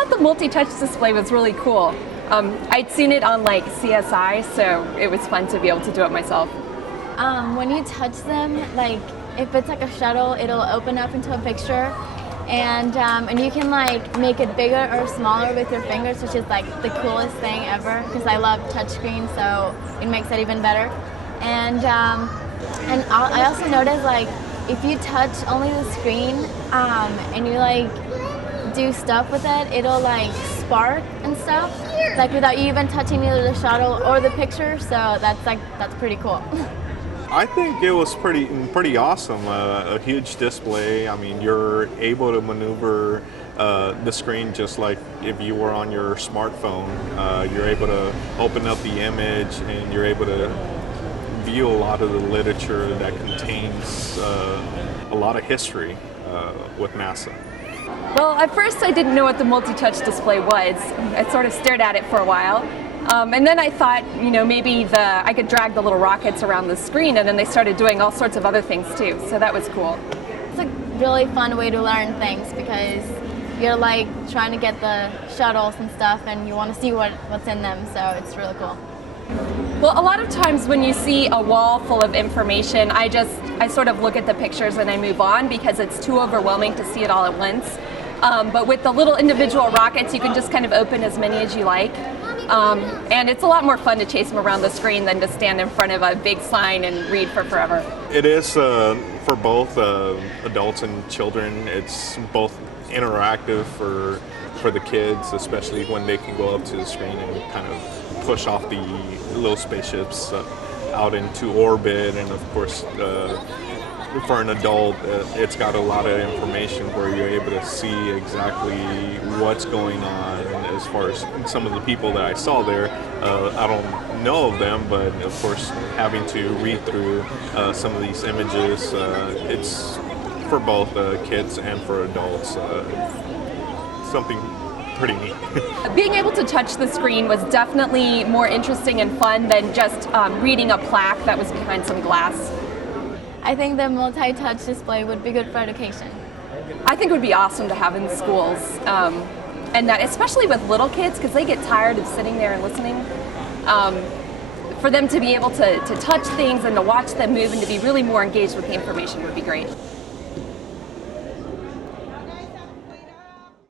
thought the multi-touch display was really cool. I'd seen it on like CSI, so it was fun to be able to do it myself. When you touch them, like if it's like a shuttle, it'll open up into a picture, and you can like make it bigger or smaller with your fingers, which is like the coolest thing ever, because I love touchscreen, so it makes it even better. And I also noticed, like, if you touch only the screen and you like do stuff with it, it'll like spark and stuff, like without you even touching either the shuttle or the picture. So that's pretty cool. I think it was pretty awesome. A huge display. I mean, you're able to maneuver the screen just like if you were on your smartphone. You're able to open up the image and you're able to view a lot of the literature that contains a lot of history with NASA. Well, at first I didn't know what the multi-touch display was. I sort of stared at it for a while. And then I thought, you know, maybe I could drag the little rockets around the screen, and then they started doing all sorts of other things too. So that was cool. It's a really fun way to learn things, because you're like trying to get the shuttles and stuff, and you want to see what's in them. So it's really cool. Well, a lot of times when you see a wall full of information, I sort of look at the pictures and I move on, because it's too overwhelming to see it all at once. But with the little individual rockets, you can just kind of open as many as you like. And it's a lot more fun to chase them around the screen than to stand in front of a big sign and read for forever. It is for both adults and children. It's both interactive for the kids, especially when they can go up to the screen and kind of push off the little spaceships out into orbit, and of course for an adult it's got a lot of information where you're able to see exactly what's going on. As far as some of the people that I saw there, I don't know of them, but of course having to read through some of these images, it's for both kids and for adults, something pretty neat. Being able to touch the screen was definitely more interesting and fun than just reading a plaque that was behind some glass. I think the multi-touch display would be good for education. I think it would be awesome to have in schools, and that especially with little kids, because they get tired of sitting there and listening. For them to be able to touch things and to watch them move and to be really more engaged with the information would be great.